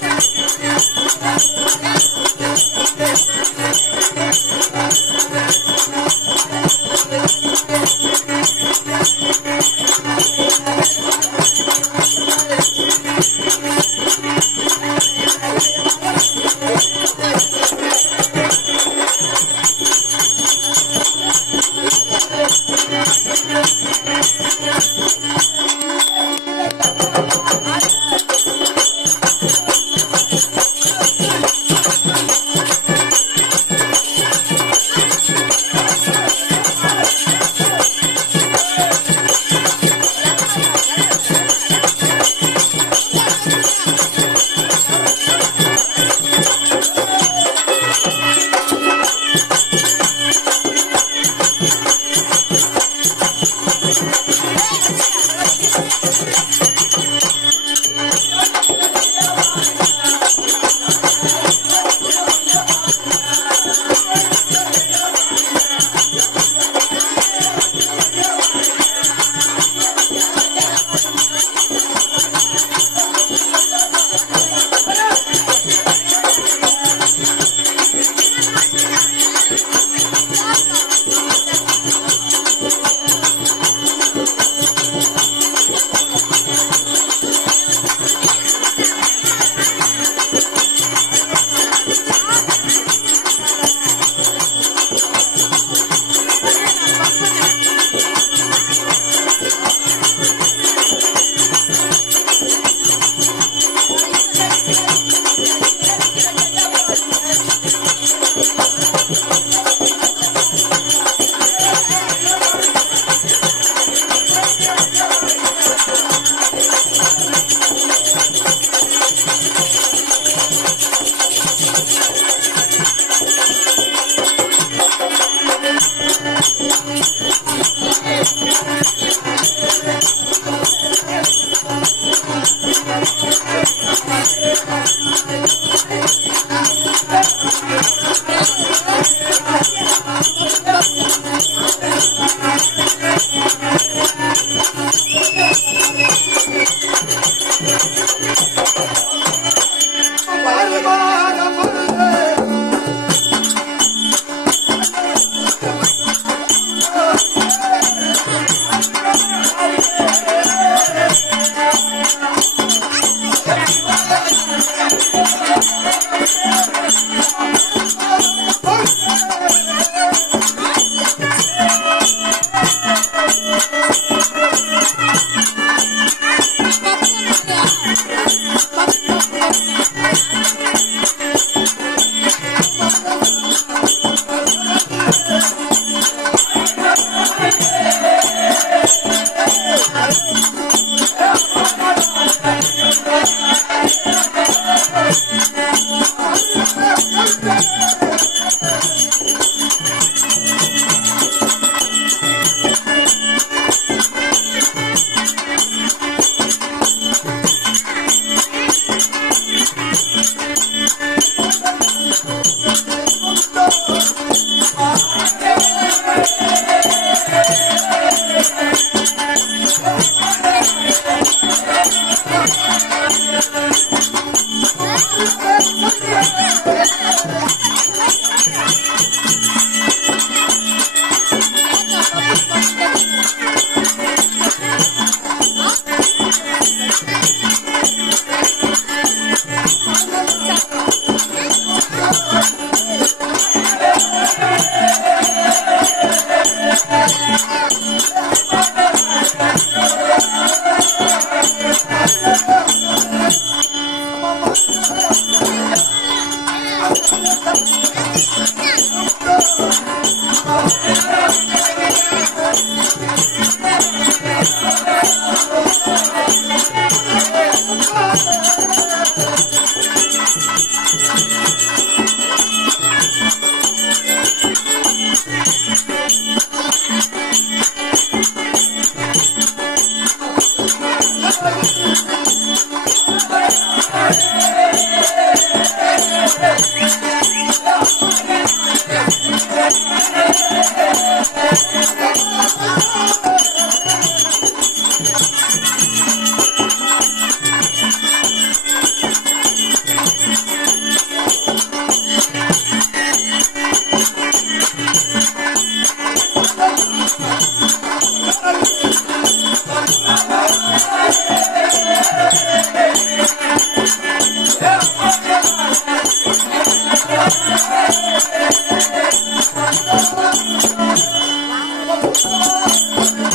Thank you. Wow.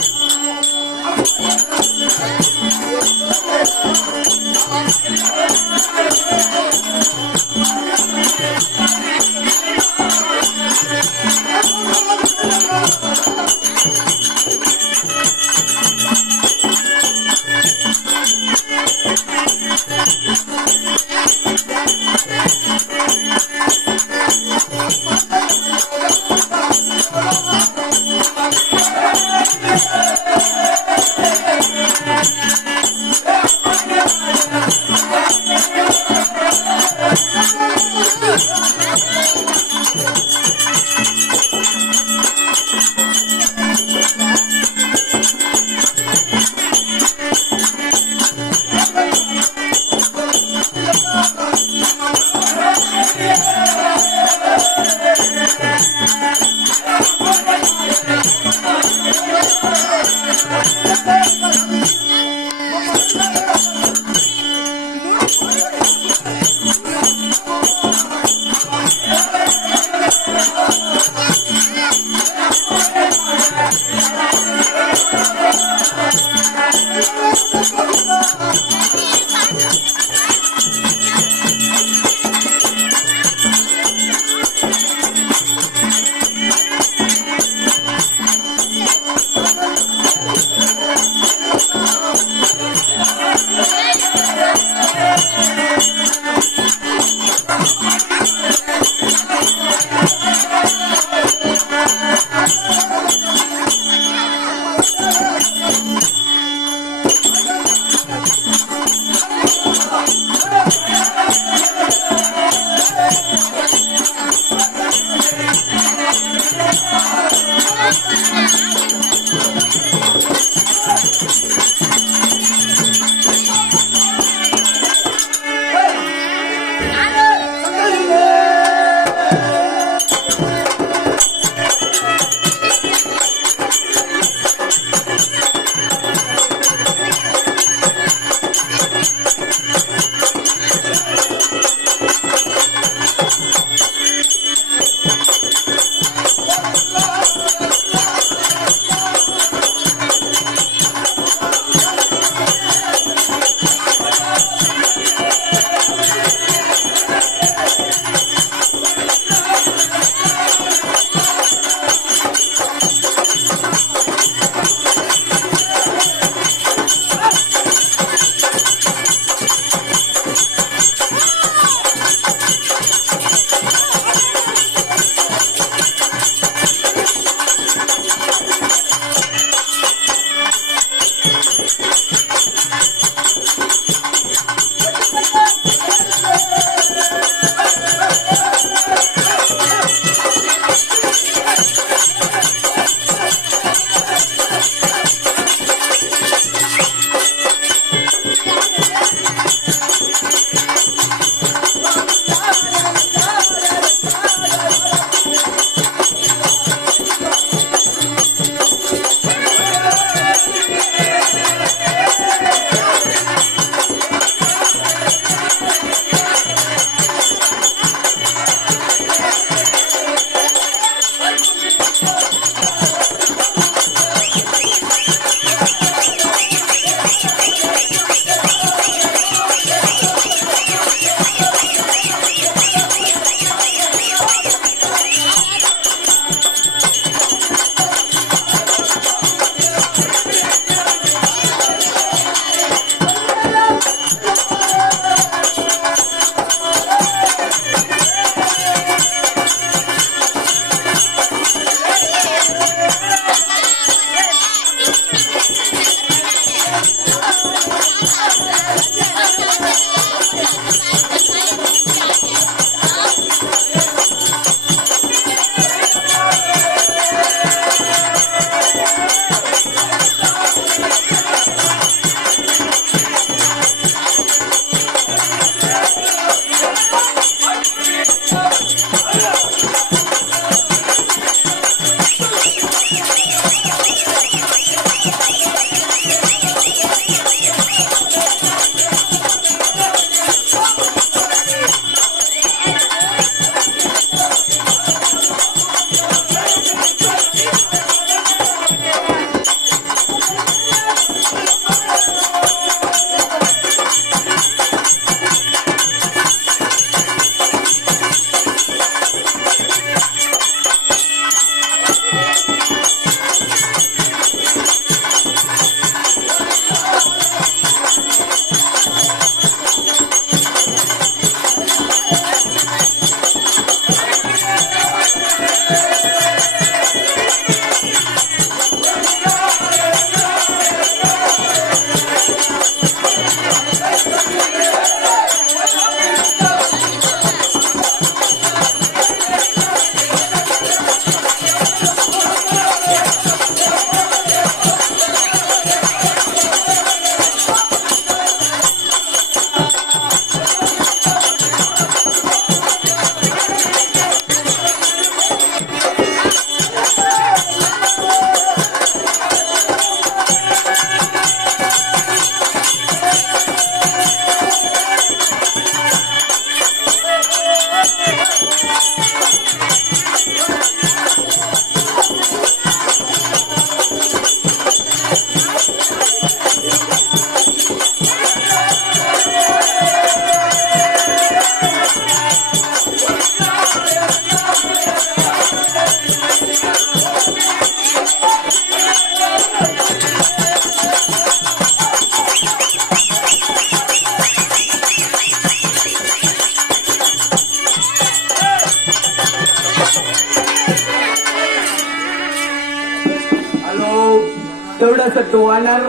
तेवढंच तू आणणार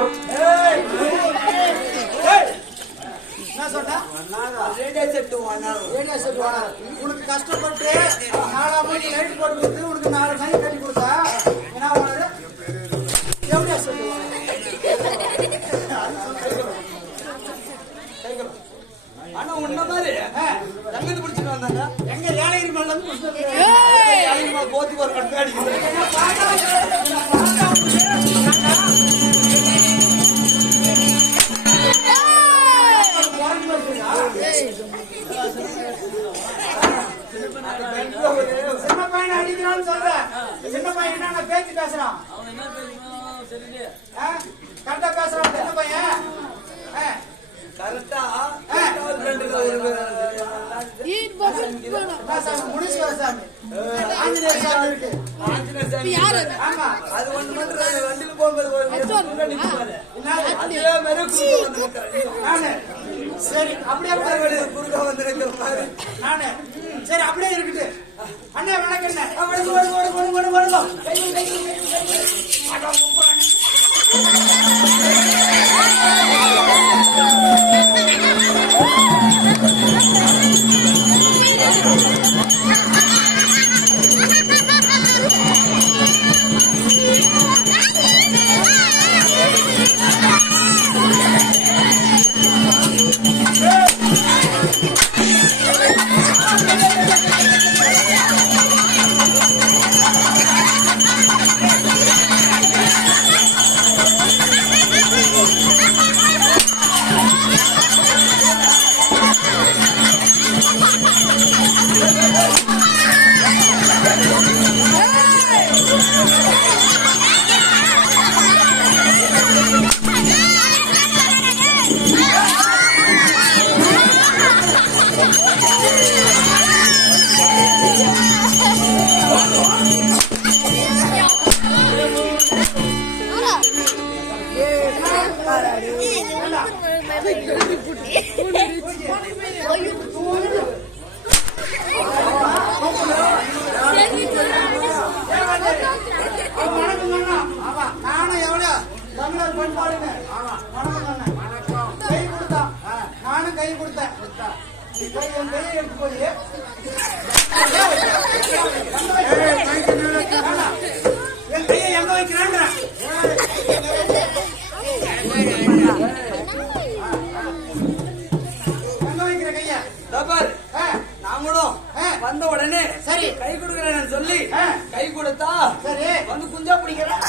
உனக்கு கஷ்டப்பட்டு நாலா மணி நைட்டு போட்டு கொடுத்து உனக்கு 4 மணி கட்டி கொடுத்தா என்ன பண்ணுறது எப்படியா சொல்லுவாங்க ஆனா உன்ன மாதிரி தங்கத்து பிடிச்சிட்டு வந்தாங்க எங்க ஏழகிரி மலை இருந்து போத்தி ஒரு கட்டு அடிக்கிறது சின்ன பையன் அடிக்கிறான்னு சொல்றேன் சின்ன பையன் என்ன பேச்சு பேசுறான் கரெக்டா பேசுறான் சின்ன பையன் கரெக்டா முனீஸ்வர சாமி ஆஞ்சநேய சாமி இருக்கு ஆமா அது ஒன்று வண்டியில போகும்போது சரி அப்படியே குறுக்க வந்துருக்க நானு சரி அப்படியே இருக்குது அண்ணா வணக்கம் என்ன பாலுன்னு வணக்கம் கை கொடுத்தான் நானும் கை கொடுத்தேன் என் கையை எடுத்து போய் என் கையை எங்க வைக்கிறான்ற எங்க வைக்கிற கையா நாங்களும் வந்த உடனே சரி கை கொடுக்கிறேன்னு சொல்லி கை கொடுத்தா சரி வந்து குஞ்சா பிடிக்கிறேன்.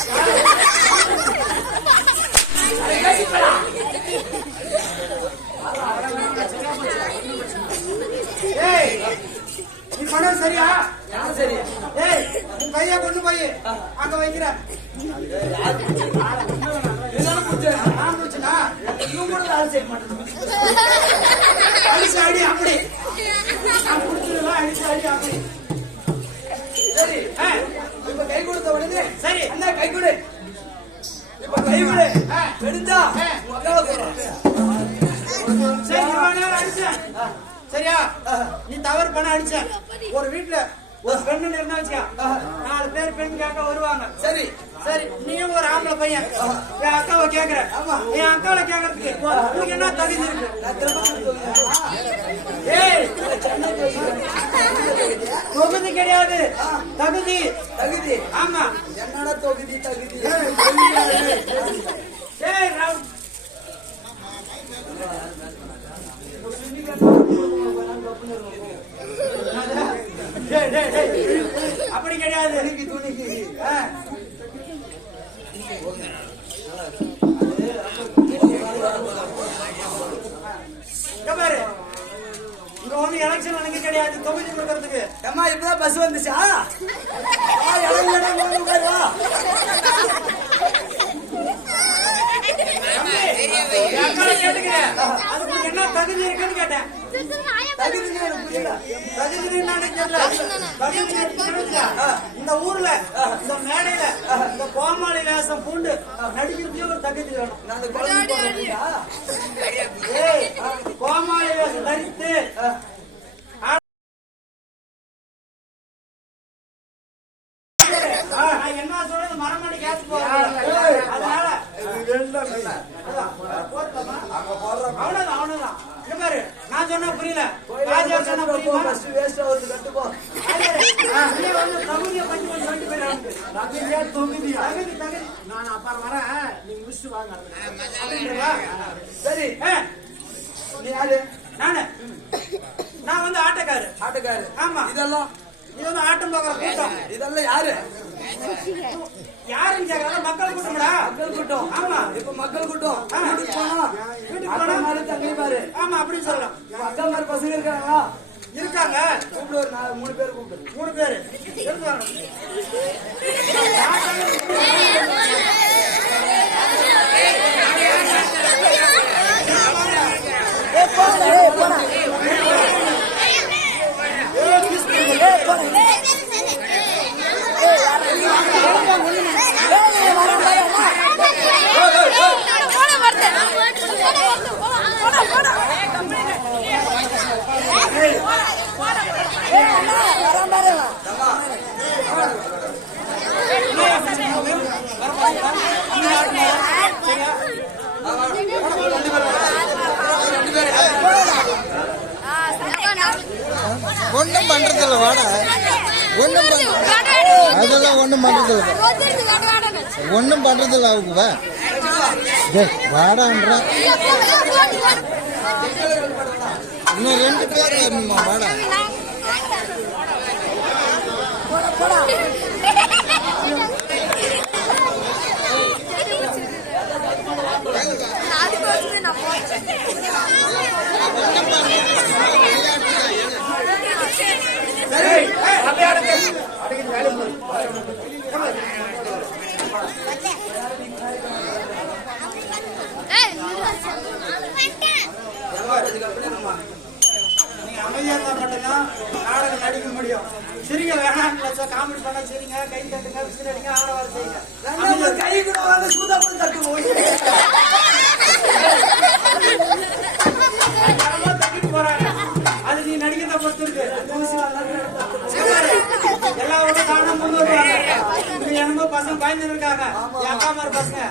ஏய் நீ பண்ணது சரியா சரி ஏய் உன் கையை கொண்டு போய் அங்க வைக்கிற நான் முடிச்சுனா இவங்க கூட வேலை செய்ய மாட்டேன். அடிச்சு அடி அப்படி நான் முடிச்சிருவேன் அடிச்சு அடி அப்படி சரி இப்ப கை கொடுத்த உடனே சரி அண்ணா கை கொடு. இப்ப கை கொடு எடுத்தா உங்க அக்காவை போடுறேன். சரி இவ்வளவு நேரம் அடிச்சேன் சரியா நீ தவறு பண்ண அடிச்ச ஒரு வீட்டுல ஒரு பெண்ணு இருந்தா வச்சுக்கா 4 பேர் பெண் கேட்க வருவாங்க சரி சரி நீயும் ஒரு ஆம்பளை பையன் என் அக்காவை கேக்குற என் அக்காவை கேக்குறதுக்கு உனக்கு என்ன தகுதி இருக்கு ஏய் தொகுதி கிடையாது தகுதி தகுதி ஆமா என்னடா தொகுதி தகுதி ஏய் ராவ் அப்படி கிடையாது துணிக்கு பாரு இங்க ஒண்ணு எலெக்ஷன் எனக்கு கிடையாது தொகுதி கொடுக்கறதுக்கு. அம்மா இப்பதான் பஸ் வந்துச்சா கேட்டுக்கிறேன் அதுக்கு என்ன தகுதி இருக்குன்னு கேட்டேன். இந்த ஊர்ல இந்த மேடையில இந்த கோமாளி வேஷம் பூண்டு நடிக்கிறதுக்கே ஒரு தகுதி வேணும். கோமாளி வேஷம் தரித்து என்ன சொல்றது மரமணி கேட்டு போறேன் அதனால அவனதான் பாரு நான் சொன்னா புரியல ராஜா சொன்னா புரியுமா தகுதியை பத்தி கொஞ்சம் ரெண்டு பேர் தகுதி நான் அப்புறம் வரேன் நீங்க முடிச்சு வாங்க சரி நீ யாரு நானு நான் வந்து ஆட்டக்காரு ஆமா இதெல்லாம் இது வந்து ஆட்டம் பார்க்கற கூட்டம் இதெல்லாம் யாரு யாருன்னு கேக்குறாங்க மக்கள் கூட்டம்டா மக்கள் கூட்டம் ஆமா இப்ப மக்கள் கூட்டம் வீட்டுக்கு போனா தங்கை பாரு ஆமா அப்படின்னு சொல்லலாம் அக்கா மாதிரி பசங்க இருக்காங்களா இருக்காங்க கூப்பிடு ஒரு 3 பேர் கூப்பிடு 3 பேர் இருக்காங்க ஒண்ணும் பண்றதில்ல வாடா ஒண்ணும் அதெல்லாம் ஒண்ணும் பண்றதில்ல ஒண்ணும் பண்றதில்ல அவங்க வா வாடான்ற இன்னும் 2 பேர் வரணுமா வாடா நீங்க அமைதியா இருந்தா மட்டும்தான் நாடகம் நடிக்க முடியும். சிரிங்க வேணாம் காமெடி பண்ண சரிங்க கை தட்டுங்க விசில் அடிங்க ஆரவாரம் செய்யுங்க கை கூட வந்து சூதா பண்ணி தட்டுவோம் தட்டிட்டு போறாங்க அது நீ நடிக்கிறத பொறுத்து இருக்கு எல்லாரும் காரணம் கொண்டு வருவாங்க என்னமோ பசங்க பயந்து இருக்காங்க என் அக்கா மாதிரி பசங்க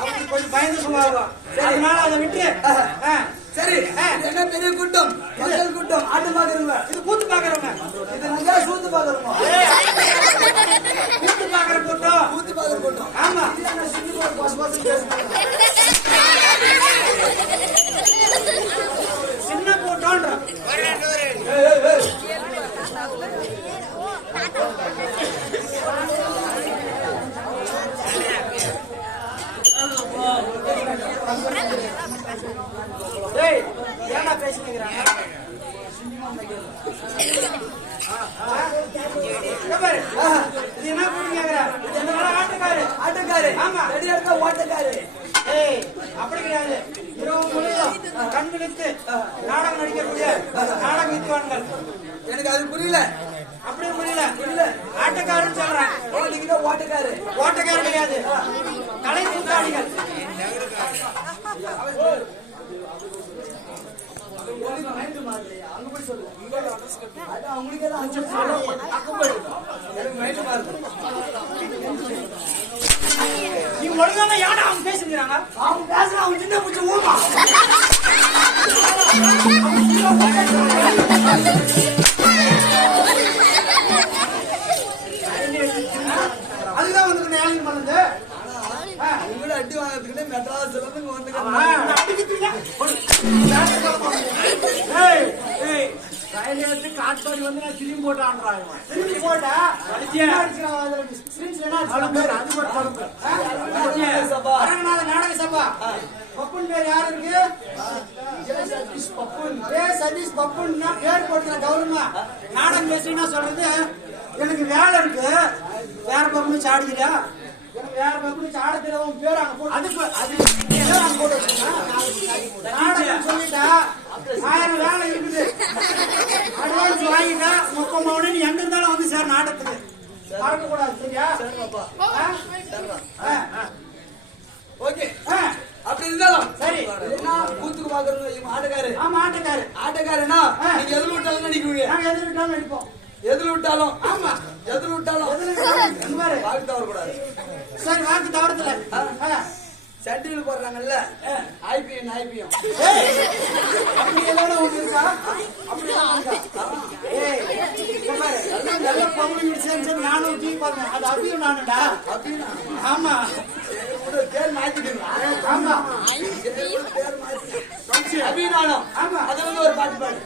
அவங்க கொஞ்சம் பயந்து ஆகும். அதனால அதை விட்டு சரி என்ன பெரிய கூட்டம், மக்கள் கூட்டம், ஆட்டு பாக்குறவங்க, இது கூத்து பாக்குறவங்க, இது நல்லா சூத்து பாக்குறோம், கூத்து பாக்குற கூட்டம், கூத்து பாக்குற கூட்டம். ஆமா சின்ன கூட்டம்ன்ற ஏன்னா பேசிக்கிறாங்க இது என்ன புரியுங்க ஆட்டுக்காரு, ஆமா ரெடி இருக்க ஓட்டக்காரு. ஏய் அப்படி கிடையாது. இரவு முழுவதும் கண் விழித்து நாடகம் நடிக்கக்கூடிய நாடக வித்வான்கள். எனக்கு அது புரியல. அப்படியே புரியல. ஆட்டக்காரன்னு சொல்றேன். நீங்க தான் ஓட்டக்காரு. ஓட்டக்காரர் கிடையாது, கலை கூத்தாடிகள். அங்க போய் சொல்லு. அவங்களுக்கு நீ ஒழுங்காம யாடா அவங்க பேசுங்கிறாங்க. அவங்க பேசுற அவங்க சின்ன பூச்சி ஊமா. அதுதான் வந்து நேரம் பண்ணுது. உங்களை அடி வாங்கறதுக்குன்னே மெட்ராஸ்ல இருந்து இங்க வந்து காட்பாடி வந்து நான் திரும்பி போட்டு ஆடுறாங்க. திரும்பி போட்டா நாடக சபா பப்புன் பேர் யாரு இருக்கு? சதீஷ் பப்புன் பேர் போட்டு கௌரவமா நாடகம் பேசுறீங்கன்னா சொல்றது எனக்கு வேலை இருக்கு, வேற பப்புனு சாடுகிறியா, எனக்கு வேற பப்புனு சாட தெரியாத பேர் அங்க போட்டு அது போட்டு நாடகம் சொல்லிட்டா 1000 வேலை இருக்குது. அட்வான்ஸ் வாங்கிட்டா மொத்தமான நீ எங்க இருந்தாலும் வந்து சார் நாடகத்துக்கு மறக்க கூடாது. சரியா? ஓகே. அப்படி இருந்தாலும் சரி. கூத்துக்கு பாக்குறது இவங்க ஆட்டக்காரு. ஆமா ஆட்டக்காரு. ஆட்டக்காருன்னா நீங்க எதுல விட்டாலும் நடிக்குவீங்க. நாங்க எது விட்டாலும் நடிப்போம். எதுல விட்டாலும். ஆமா எதுல விட்டாலும். வாக்கு தவற கூடாது. சரி வாக்கு தவறத்துல சட்டியில் போடுறாங்கல்ல ஐபிஎம் அப்படி எல்லாம் ஒண்ணு இருக்கா? அப்படி நல்ல பகுதி சேர்ந்து நானும் டீ பார்த்தேன். அது அப்படியும் நானுடா. ஆமா பேர் மாத்திட்டீங்களா? ஆமா அபிநானம். ஆமா அது வந்து ஒரு பாட்டு பாடு.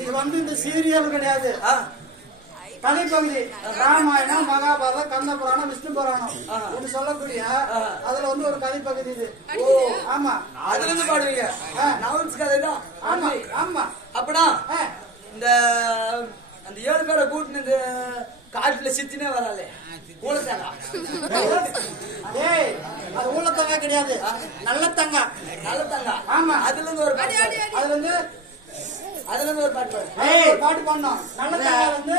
இது வந்து இந்த சீரியல் கிடையாது, கலைப்பகுதி. ராமாயணம், மகாபாரதம், கந்த புராணம், விஷ்ணு புராணம் என்று சொல்லக்கூடிய அதுல வந்து ஒரு கதைப்பகுதி இது. ஆமா அதுல இருந்து பாடுவீங்க. நவல்ஸ் கதை தான். ஆமா ஆமா. அப்படா இந்த அந்த 7 பேரை கூட்டினு இந்த காட்டுல சித்தினே வராளே ஊழத்தங்கா. அது ஊழத்தங்கா கிடையாது, நல்லத்தங்கா. நல்லத்தங்கா. ஆமா அதுல இருந்து ஒரு பாட்டு. அதுல இருந்து ஒரு பாட்டு பாட்டு பாடணும். நல்லத்தங்கா வந்து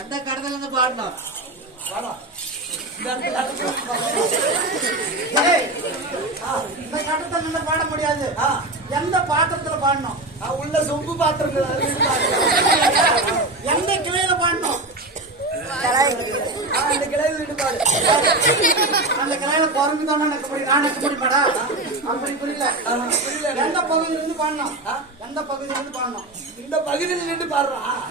எந்த கடத்துல இருந்து பாடணும்? இந்த கட்டத்துல பாட முடியாது, எந்த பாத்திரத்துல பாடணும்? உள்ள சொம்பு பாத்திரம் எந்த கிளையில பாடணும்? அந்த கிளையில விட்டு பாடு. அந்த கிளையில குரங்கு தானே நான் நக்க முடியுமாடா? அப்படி புரியல. எந்த பகுதியில இருந்து பாடணும்? எந்த பகுதியில இருந்து பாடணும்? இந்த பகுதியில் நின்று பாடுறான்.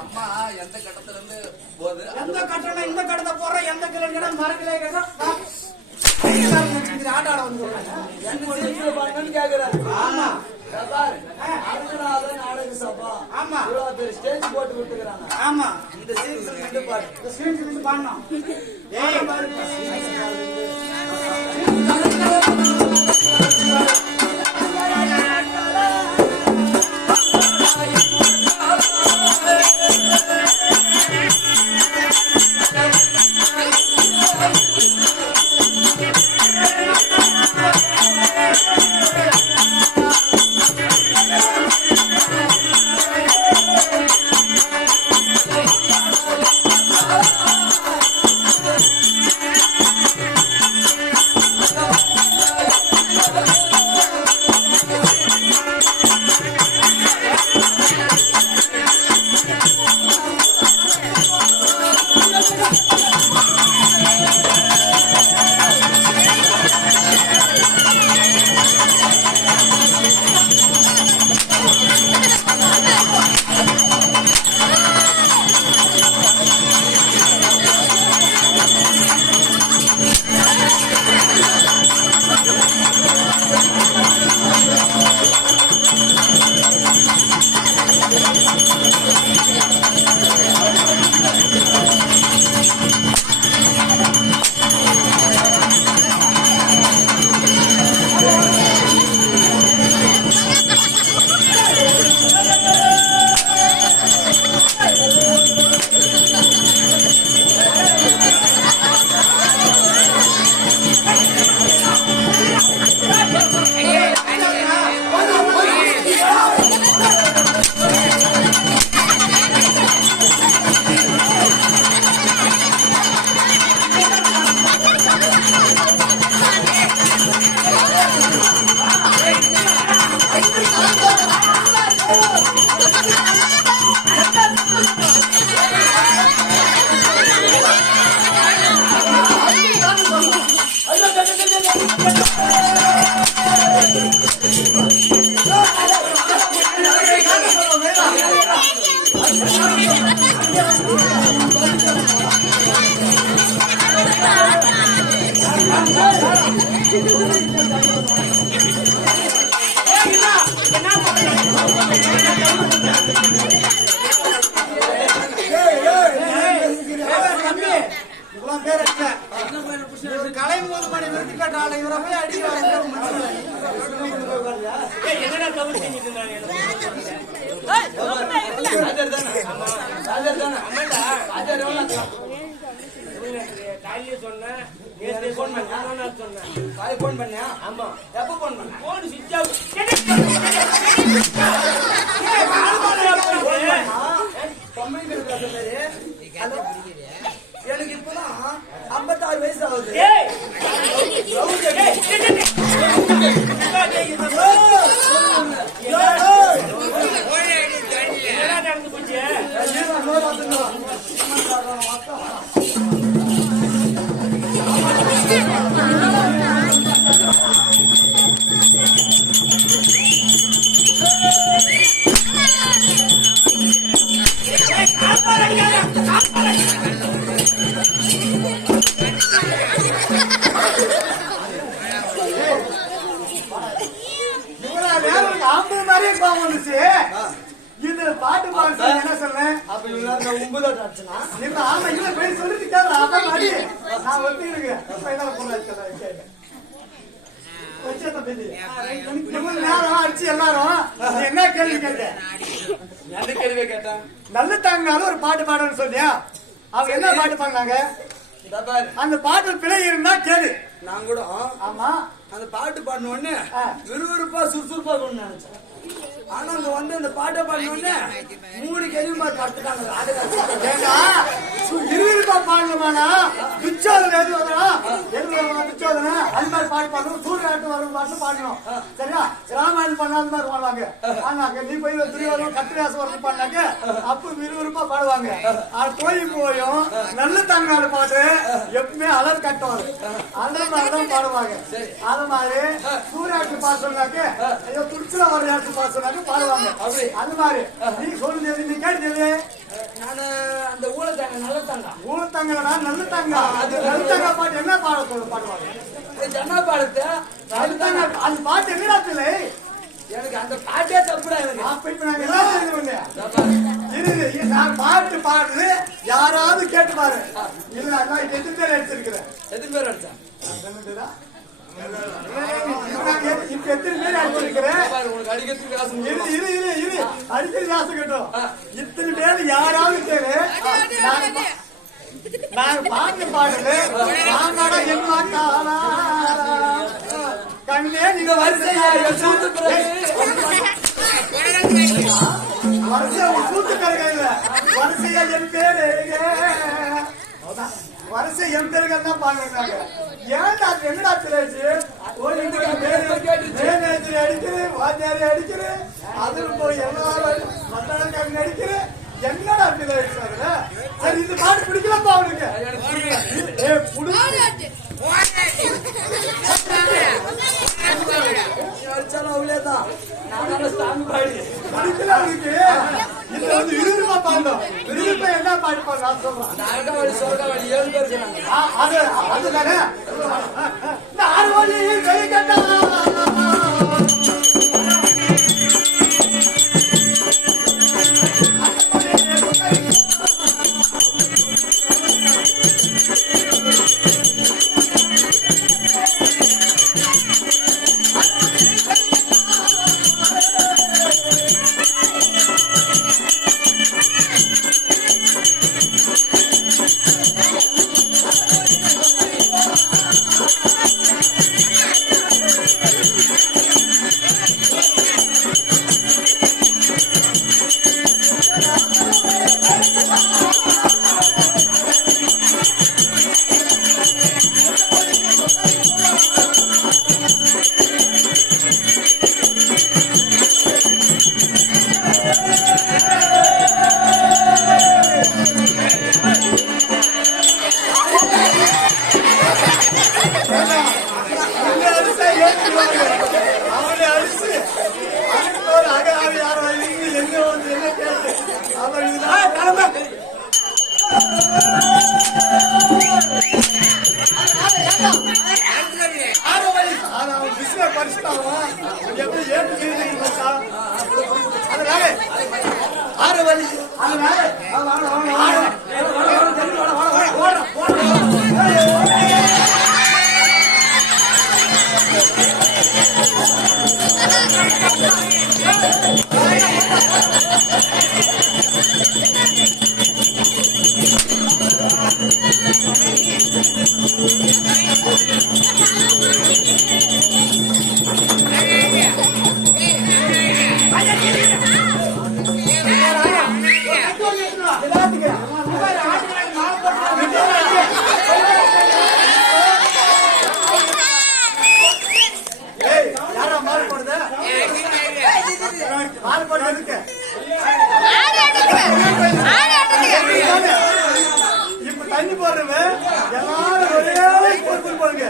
அம்மா எந்த கட்டத்துல இருந்து போகுது? எந்த கட்டணம் இந்த கடத்தை போடுற, எந்த கிளை மரக்கிளை ஆட்ட ஆட வந்து கேக்குறேன். ஆமா நாடக சபா. ஆமா ஸ்டேஜ் போட்டு விட்டுக்கிறாங்க. ஆமா இந்த சீன்ஸ் நின்று பாடு. இந்த சீன்ஸ் நின்று பாடணும். கலை மூலமான விருத்தி கட்டாள இவரை போய் அடிக்கிறாங்க. போன் பண்ணியா? ஆமா. எப்ப போன் பண்ண? போன் சுவிட்ச் ஆஃப். எனக்கு இப்பதான் 56 வயசு ஆகுது. இதுல பாட்டு பாடு என்ன சொன்னேன்? அப்ப இவங்க உம்புதான் அடிச்சனா? நீங்க ஆமா இல்ல போய் சொல்லிட்டு கேளு. அப்ப அடி நான் ஒட்டிருக்கேன். ஃபைனல் போறேன். நேரம் அடிச்சு எல்லாரும் என்ன கேள்வி கேட்டேன்? எந்த கேள்வி கேட்டேன்? நல்ல தாங்காலும் ஒரு பாட்டு பாடன்னு சொன்னியா? அவங்க என்ன பாட்டு பாடினாங்க? அந்த பாட்டு பிழை இருந்தா கேளு. நான் கூட ஆமா அந்த பாட்டு பாடின உடனே விறுவிறுப்பா சுறுசுறுப்பா கொண்டு நினைச்சேன். ஆனா அங்க வந்து அந்த பாட்டை பாடின உடனே 3 கேள்வி மாதிரி பார்த்துட்டாங்க. இருவிருப்பா பாடணுமானா துச்சோதனை எழுதுவா துச்சோதனை அது மாதிரி பாட்டு பாடணும். சூரியநாட்டு வரும் பாட்டு பாடணும். சரியா? ராமாயணம் பண்ண அது மாதிரி பாடுவாங்க. ஆனாக்க நீ போய் துரியோதனம் கத்திரியாசம் வரணும் பாடினாக்க அப்ப விறுவிறுப்பா பாடுவாங்க. போயும் நல்ல தங்கால பாட்டு எப்பவுமே அலர் கட்டுவாங்க. அந்த மாதிரிதான் பாடுவாங்க. அது மாதிரி சூரியநாட்டு பாட்டு சொன்னாக்க ஐயோ துடிச்சுல வர நேரத்து பாட்டு சொன்னாக்க பாடுவாங்க. அது மாதிரி நீ சொல்லுங்க. நீ கேட்டு நானு அந்த ஊழத்தாங்க நல்லத்தாங்க ஊழத்தாங்கடா நல்லத்தாங்க. அது நல்லத்தாங்க பாட்டு என்ன பாடுவாங்க? என்ன பாடுத்து நல்லத்தாங்க அந்த பாட்டு என்னடாத்துல எனக்கு அந்த பாட்டே தப்புடா. எனக்கு அப்ப இப்ப நாங்க எல்லாம் நான் பாட்டு பாடுறது யாராவது கேட்டு பாரு. இல்ல நான் எத்தனை பேர் அடிச்சிருக்கிறேன்? எத்தனை பேர் அடிச்சா? இப்ப எத்தனை பேர் அடிச்சிருக்கிறேன்? உனக்கு அடிக்கிறதுக்கு காசு அடிக்கிறது காசு கேட்டோம். இத்தனை பேர் யாராவது கேளு. நான் பாட்டு பாடுது கண்ணே நீங்க வரிசையா கூத்து கருகையில வரிசையா என் பேரு வரிசை என் பேருகள் தான் பாடுறாங்க. ஏன்டா என்னடா திரேச்சு அடிக்குது வாத்தியாரி அடிக்குது அது போய் எல்லாரும் மத்தாளக்காரன் அடிக்குது. என்னடா திரேச்சு அதுல? சரி இந்த பாட்டு பிடிக்கலப்பா அவனுக்கு. அடிச்சாலும் அவளேதான். நான் ஸ்டாங் பாடி பிடிக்கல அவனுக்கு. இது வந்து விருப்பமா பாடணும். விருப்ப என்ன பாட்டு பாடு நான் சொல்றேன். நாகவாடி சோகாவாடி 7 பேர் இருக்காங்க. அதுதானே நாகவாடி வெளிக்கட்டா இப்ப தண்ணி போடுறது எல்லாரும் ஒரே போடுங்க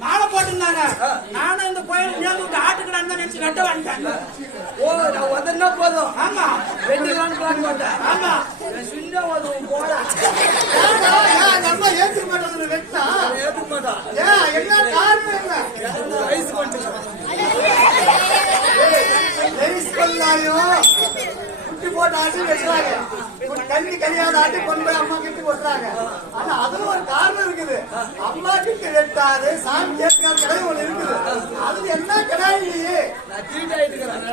மாலை போட்டுருந்தாங்க. நானும் இந்த கோயில் நேர்ந்து ஆட்டுக்கடான்னு தான் நினைச்சு நட்ட வந்துட்டேன். ஓ நான் வந்தா போதும். ஆமா வெட்டிலான்னு பிளான் போட்டேன். ஆமா சின்ன உதவும் போட நம்ம ஏத்துக்க மாட்டோம். வெட்டா ஏத்துக்க மாட்டான். என்ன காரணம் என்ன வயசு கொண்டு குட்டி போட்டு ஆட்டி வச்சுறாங்க. கல்வி கல்யாண ஆட்டி கொண்டு போய் அம்மா கிட்ட கொட்டுறாங்க. ஆனா அதுல ஒரு காரணம் இருக்குது. அம்மா கிட்ட வெட்டாது சாமி கேட்காத கடை ஒண்ணு இருக்குது. அது என்ன கிடையாது. நான் தீட்டு ஆயிட்டுக்கிறேன்.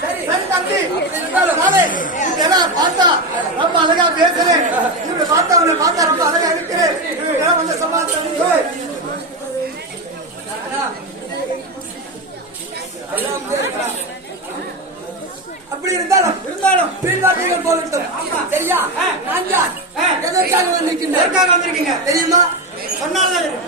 சரி தம்பி இதெல்லாம் பார்த்தா ரொம்ப அழகா பேசுறேன். இப்படி பார்த்தா உன்னை பார்த்தா ரொம்ப அழகா இருக்கிறேன். இதெல்லாம் வந்து சமாளிச்சு அப்படி இருந்தாலும் வீழ்வாட்டிகள் போகட்டும். சரியா? நான் தான் எதற்காக வந்திருக்கீங்க தெரியுமா? சொன்னாலும்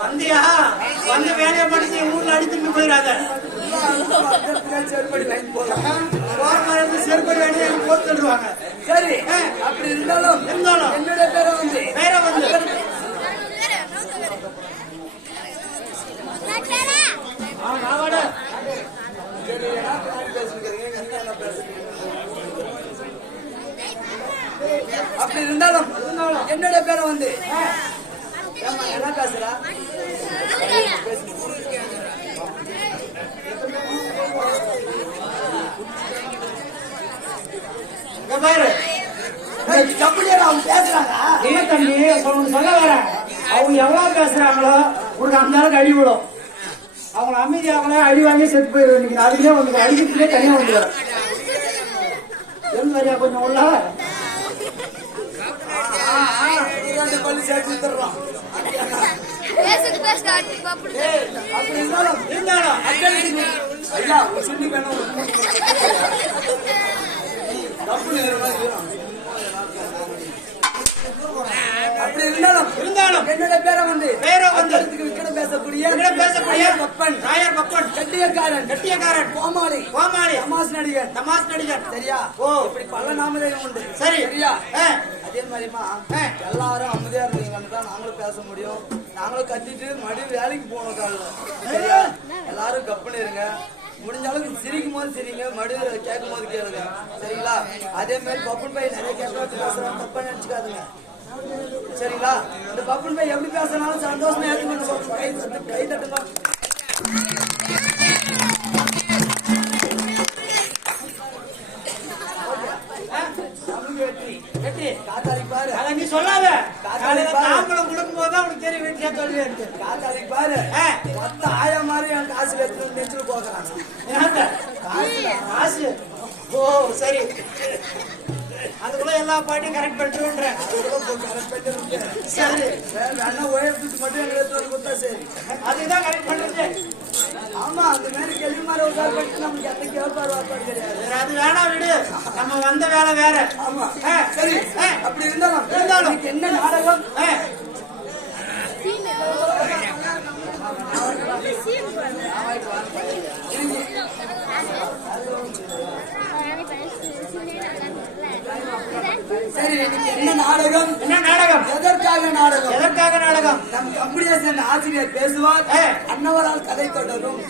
வந்தியா வந்து வேலையை படிச்சு ஊர்ல அடிச்சுட்டு போயிடாத. செருப்படி அடி போட்டு தருவாங்க. சரி அப்படி இருந்தாலும் என்னுடைய பேரை வந்து அப்படி இருந்தாலும் என்னுடைய பேரை வந்து என்ன பேசுறா? பாரு அவங்க பேசுறாங்க. என்ன தம்பி சொல்ல வர அவங்க எவ்வளவு பேசுறாங்களோ உனக்கு அந்த அளவுக்கு அடி விடும். அவங்களை அமைதியாகல அடி வாங்கி செத்து போயிடுவேன். அதுலயே உங்களுக்கு அடிக்கிறதுலே தனியா வந்துடுறேன். எந்த வரையா கொஞ்சம் உள்ள பள்ளி சேர்த்து அப்படி இருந்தாலும் ஐயா ஒரு சின்னி வேணும் அப்படி இருந்தாலும் என்னோட பேரை வந்து விக்கடம் பேசக்கூடிய நாயர் பப்பன் கட்டியக்காரன் கோமாளி தமாஸ் நடிகர் சரியா ஓ இப்படி பல நாமதேயம் உண்டு சரி சரியா அதே மாதிரிமா எல்லாரும் அமைதியா இருந்தீங்கன்னு நாங்களும் பேச முடியும். நாங்களும் கத்திட்டு மறுபடியும் வேலைக்கு போனோம் காலைல சரியா. எல்லாரும் கப்புன்னு இருங்க. முடிஞ்ச அளவுக்கு சிரிக்கும் போது சிரிங்க, மறுபடியும் கேட்கும் போது கேளுங்க சரிங்களா. அதே மாதிரி பப்புன் பை நிறைய கேட்க பேசுறோம், தப்பா நினைச்சுக்காதுங்க சரிங்களா. இந்த பப்புன் பை எப்படி பேசினாலும் சந்தோஷமா ஏற்றுக்கணும். கை தட்டுங்க. காத்தாடி பாரு, அத நீ சொல்லாத. தாம்பளம் கொடுக்கும் போதுதான் உனக்கு தெரியும் வீட்டுல சொல்லி இருக்கு. காத்தாடி பாரு மொத்த ஆயா மாதிரி என் காசு எடுத்து நெஞ்சில போக்குறாங்க. காசு ஓ சரி, அதுக்குள்ள எல்லா பாட்டியும் கரெக்ட் பண்ணிட்டுன்றேன். சரி வேணா ஓஎஃப்சி மட்டும் எங்களை எடுத்து வந்து கொடுத்தா சரி, அதுதான் கரெக்ட் பண்றது. ஆமா அந்த மாதிரி கேள்வி மாதிரி ஒரு கால் பண்ணிட்டு நமக்கு எந்த கேட்பாரு வார்ப்பாடு கிடையாது. அது வேணா விடு, நம்ம வந்த வேலை வேற. ஆமா சரி, அப்படி இருந்தாலும் என்ன நாடகம் சரி, என்ன நாடகம் எதற்காக நாடகம் நம் கம்பெனியை சேர்ந்த ஆசிரியர் பேசுவார், அன்னவரால் கதை தொடரும்.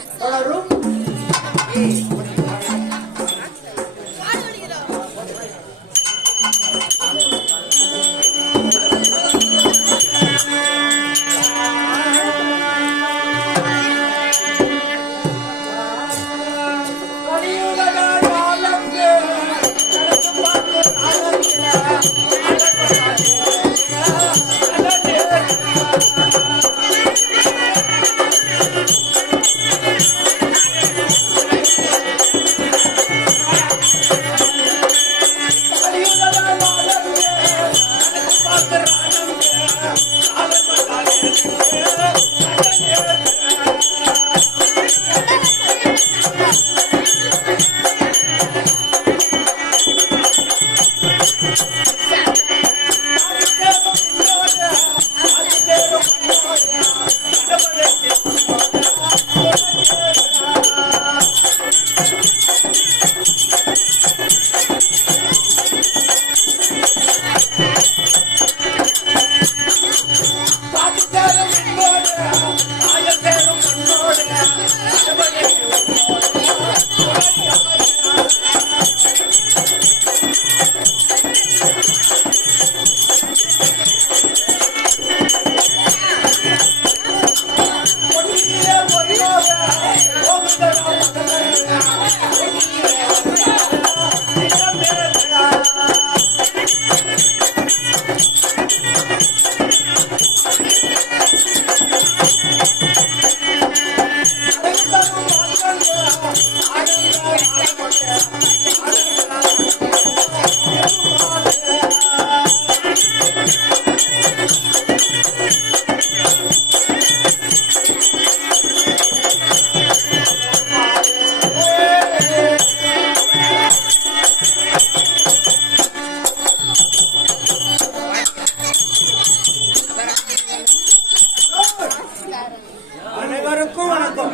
அனைவருக்கும் வணக்கம்.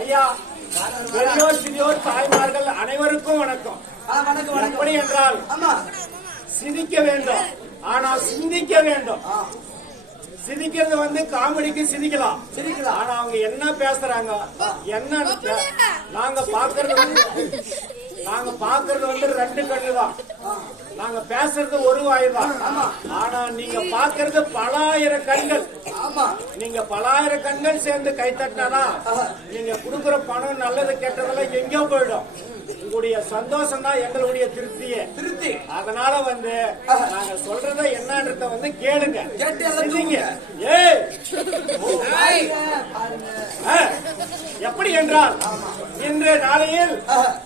ஐயா பெரியோர் சிறியோர் தாய்மார்கள் அனைவருக்கும் வணக்கம். எப்படி என்றால் சிரிக்க வேண்டும், ஆனால் சிந்திக்க வேண்டும். சிரிக்கிறது வந்து காமெடிக்கு சிரிக்கலாம், ஆனா அவங்க என்ன பேசுறாங்க என்ன நாங்க பாக்குறது வந்து ரெண்டு கண்ணு தான், நாங்க பேசுறது ஒரு வாய் தான். ஆனா நீங்க பாக்குறது பலாயிரம் கண்கள். நீங்க பலாயிரம் கண்கள் சேர்ந்து கை தட்டினாதான் நீங்க கொடுக்குற பணம் நல்லது கெட்டதெல்லாம் எங்கேயோ போயிடும். உங்களுடைய சந்தோஷம் தான் எங்களுடைய திருப்தி. அதனால வந்து நாங்க சொல்றத என்னன்றத வந்து கேளுங்க. எப்படி என்றால் இன்று நாளையில்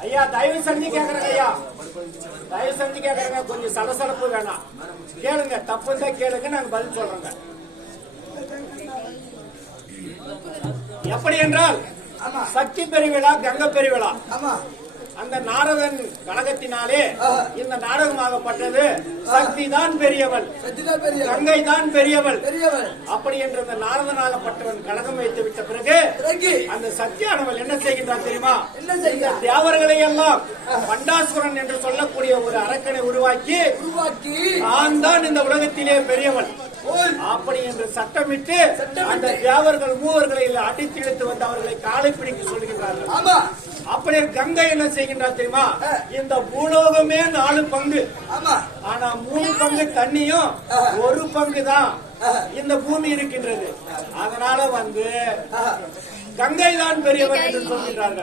ஐயா தயவு செஞ்சு கேக்குறேங்க, ஐயா தயவு செஞ்சு கேக்குறேங்க, கொஞ்சம் சலசலப்பு வேணாம், கேளுங்க. தப்பு தான் கேளுங்க, நாங்க பதில் சொல்றோங்க. எப்படி என்றால் ஆமா சக்தி பெருவிழா கங்கை பெருவிழா ஆமா அந்த நாரதன் கழகத்தினாலே இந்த நாடகமாகப்பட்டது சக்தி தான் பெரியவள் சத்திதான் பெரிய கங்கை தான் பெரியவள் பெரியவள் அப்படி என்று இந்த நாரதனாகப்பட்டவன் கழகம் வைத்து விட்ட பிறகு பிறகு அந்த சக்தியானவள் என்ன செய்கின்றான் தெரியுமா? என்ன இந்த செய்கிறார்? தேவர்களை எல்லாம் பண்டாசுரன் என்று சொல்லக்கூடிய ஒரு அரக்கனை உருவாக்கி நான் தான் இந்த உலகத்திலே பெரியவன் அப்படி என்று சட்டமிட்டு அந்த தேவர்கள் மூவர்களை அடித்து இழுத்து வந்து அவர்களை காலை பிடிக்க சொல்கின்றார்கள். ஆமா அப்படி கங்கை என்ன செய்கின்றார் தெரியுமா? இந்த பூலோகமே 4 பங்கு, ஆமா ஆனா 3 பங்கு தண்ணியும் 1 பங்கு தான் இந்த பூமி இருக்கின்றது. அதனால வந்து கங்கை தான் பெரியவன் என்று சொல்கின்றார்கள்.